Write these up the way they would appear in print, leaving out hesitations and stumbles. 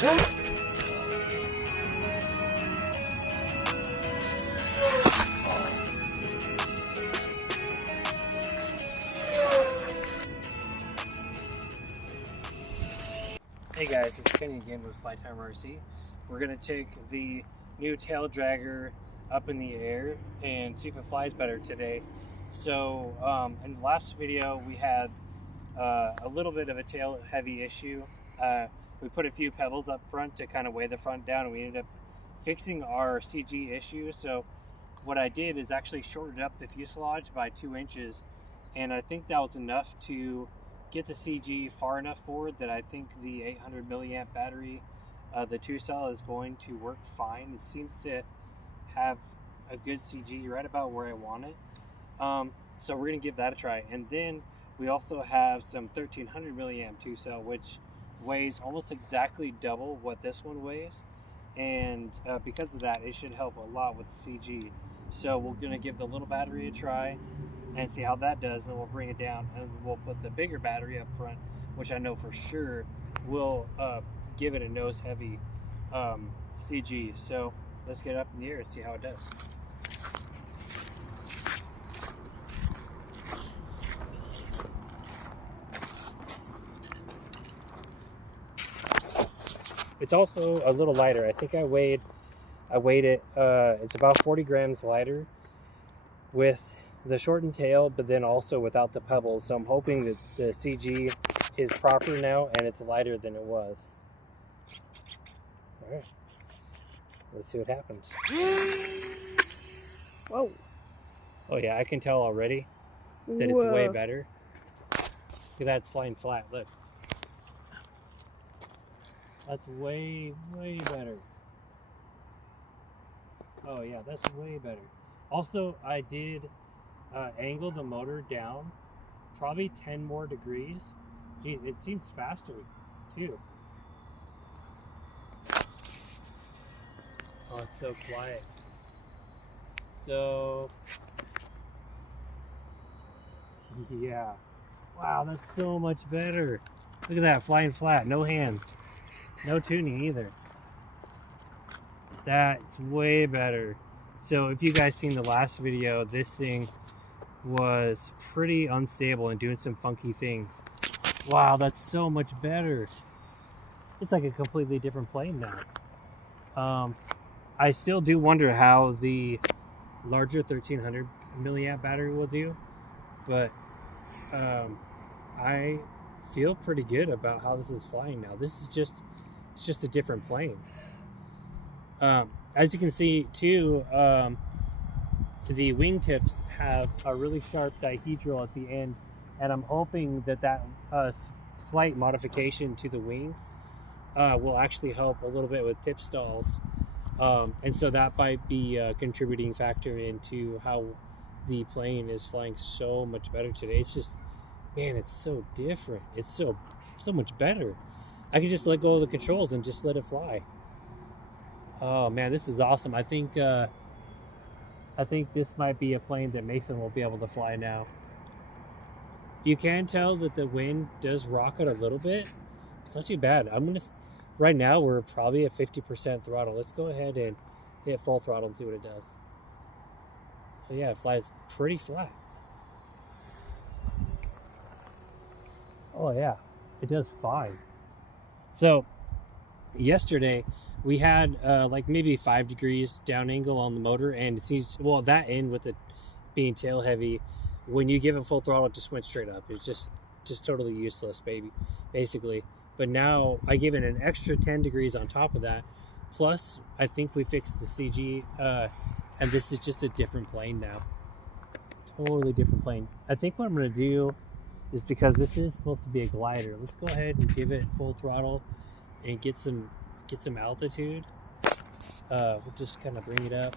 Hey guys, it's Kenny again with Flytime RC. We're going to take the new tail dragger up in the air and see if it flies better today. So in the last video we had a little bit of a tail heavy issue. We put a few pebbles up front to kind of weigh the front down, and we ended up fixing our CG issue. So what I did is actually shortened up the fuselage by 2 inches, and I think that was enough to get the CG far enough forward that I think the 800 milliamp battery, the 2-cell, is going to work fine. It seems to have a good CG right about where I want it. So we're going to give that a try. And then we also have some 1300 milliamp 2-cell, which weighs almost exactly double what this one weighs. And because of that, it should help a lot with the CG. So we're going to give the little battery a try and see how that does, and we'll bring it down and we'll put the bigger battery up front, which I know for sure will give it a nose heavy CG. So let's get up in the air and see how it does. It's also a little lighter. I think I weighed it, it's about 40 grams lighter with the shortened tail, but then also without the pebbles. So I'm hoping that the CG is proper now and it's lighter than it was. All right, let's see what happens. Whoa! Oh yeah, I can tell already that it's way better. Look at that, it's flying flat. Look, that's way better. Oh yeah, that's way better. Also, I did angle the motor down probably 10 more degrees. Geez, it seems faster too. Oh, it's so quiet. So yeah, wow, that's so much better. Look at that, flying flat, no hands, no tuning either. That's way better. So if you guys seen the last video, this thing was pretty unstable and doing some funky things. Wow, that's so much better. It's like a completely different plane now. I still do wonder how the larger 1300 milliamp battery will do, but I feel pretty good about how this is flying now. This is just a different plane. As you can see too, the wingtips have a really sharp dihedral at the end, and I'm hoping that slight modification to the wings will actually help a little bit with tip stalls, and so that might be a contributing factor into how the plane is flying so much better today. It's just, man, it's so different. It's so much better. I can just let go of the controls and just let it fly. Oh man, this is awesome. I think this might be a plane that Mason will be able to fly now. You can tell that the wind does rock it a little bit. It's not too bad. Right now we're probably at 50% throttle. Let's go ahead and hit full throttle and see what it does. So yeah, it flies pretty flat. Oh yeah, it does fine. So yesterday we had like maybe 5 degrees down angle on the motor, and it seems, well, that end with it being tail heavy, when you give it full throttle, it just went straight up. It's just totally useless, basically. But now I give it an extra 10 degrees on top of that. Plus, I think we fixed the CG, and this is just a different plane now. Totally different plane. I think what I'm gonna do is, because this is supposed to be a glider, let's go ahead and give it full throttle and get some altitude. We'll just kind of bring it up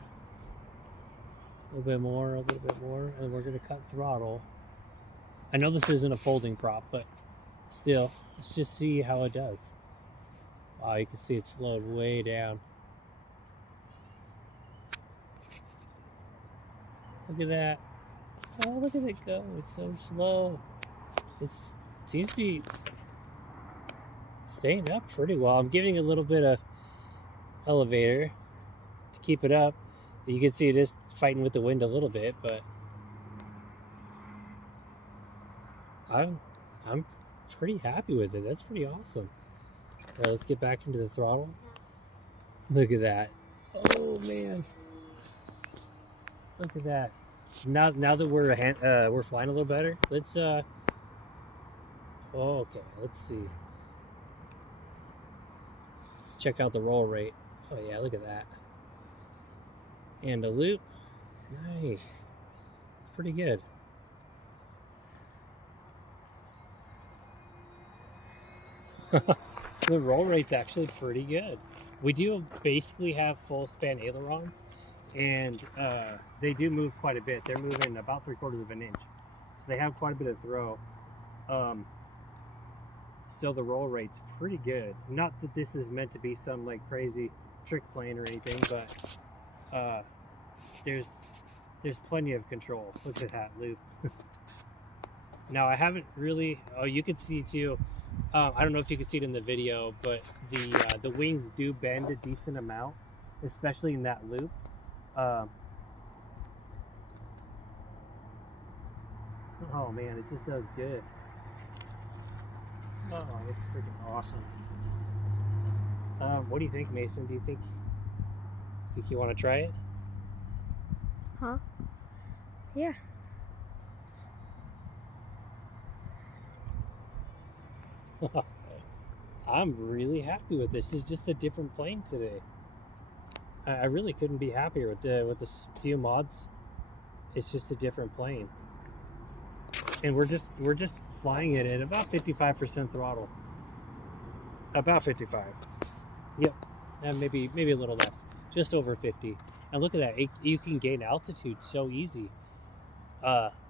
a little bit more, and we're going to cut throttle. I know this isn't a folding prop, but still, let's just see how it does. Wow, you can see it slowed way down. Look at that. Oh, look at it go. It's so slow. It seems to be staying up pretty well. I'm giving a little bit of elevator to keep it up. You can see it is fighting with the wind a little bit, but I'm pretty happy with it. That's pretty awesome. All right, let's get back into the throttle. Look at that. Oh man. Look at that. Now that we're flying a little better, let's okay, let's see. Let's check out the roll rate. Oh yeah, look at that. And a loop. Nice. Pretty good. The roll rate's actually pretty good. We do basically have full span ailerons, and they do move quite a bit. They're moving about 3/4 of an inch, so they have quite a bit of throw. So the roll rate's pretty good. Not that this is meant to be some like crazy trick plane or anything, but there's plenty of control. Look at that loop. Now I haven't really. Oh, you can see too. I don't know if you can see it in the video, but the wings do bend a decent amount, especially in that loop. Oh man, it just does good. Oh, it's freaking awesome. What do you think, Mason? Do you think you want to try it? Huh? Yeah. I'm really happy with this. It's just a different plane today. I really couldn't be happier with the few mods. It's just a different plane, and we're just flying it at about 55% throttle. About 55. Yep, and maybe a little less. Just over 50. And look at that. You can gain altitude so easy.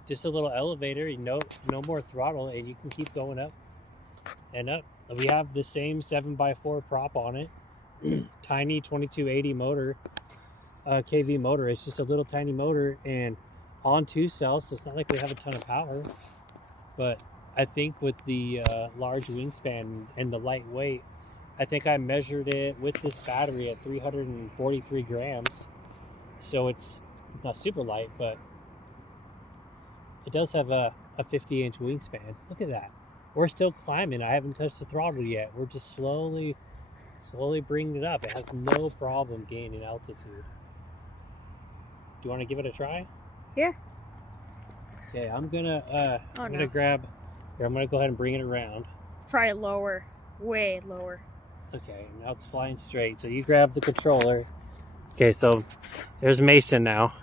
Just a little elevator. No more throttle, and you can keep going up and up. We have the same 7x4 prop on it. Tiny 2280 motor, kV motor. It's just a little tiny motor and on 2 cells, so it's not like we have a ton of power. But I think with the large wingspan and the lightweight, I think I measured it with this battery at 343 grams. So it's not super light, but it does have a 50-inch wingspan. Look at that. We're still climbing. I haven't touched the throttle yet. We're just slowly bringing it up. It has no problem gaining altitude. Do you want to give it a try? Yeah. Okay, I'm gonna grab here. I'm gonna go ahead and bring it around. Probably lower, way lower. Okay, now it's flying straight. So you grab the controller. Okay, so there's Mason now.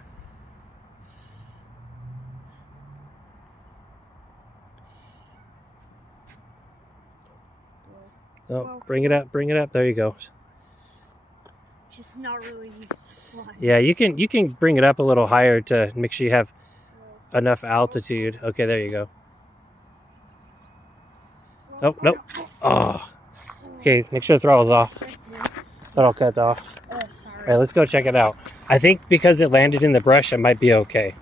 Oh, bring it up, there you go. Just not really used to flying. Yeah, you can bring it up a little higher to make sure you have enough altitude. Okay, there you go. Oh, nope. Oh. Okay, make sure the throttle's off. Throttle cuts off. Oh, sorry. All right, let's go check it out. I think because it landed in the brush, it might be okay.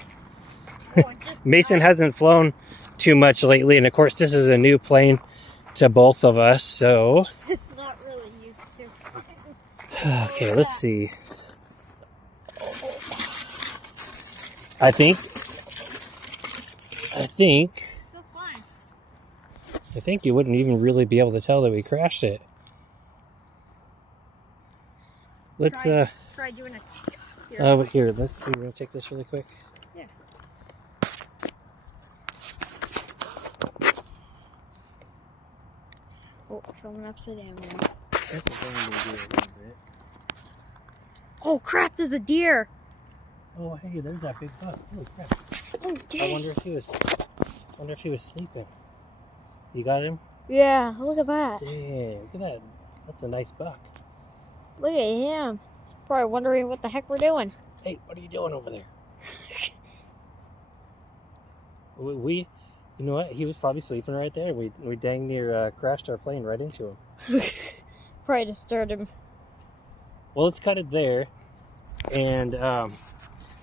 Mason hasn't flown too much lately, and of course this is a new plane to both of us, so it's not really used to. Okay, let's see. I think Still fine. I think you wouldn't even really be able to tell that we crashed it. Let's try doing a takeoff here. Let's see. We're gonna take this really quick. Yeah. Oh, filming upside down now. That's a little bit. Oh crap! There's a deer. Oh hey, there's that big buck. Holy crap! Oh dang! I wonder if he was sleeping. You got him? Yeah. Look at that. Dang! Look at that. That's a nice buck. Look at him. He's probably wondering what the heck we're doing. Hey, what are you doing over there? You know what? He was probably sleeping right there. We dang near crashed our plane right into him. Probably disturbed him. Well, let's cut it there, and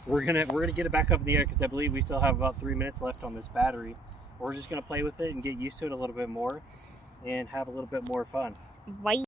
we're gonna get it back up in the air because I believe we still have about 3 minutes left on this battery. We're just gonna play with it and get used to it a little bit more, and have a little bit more fun. Bye.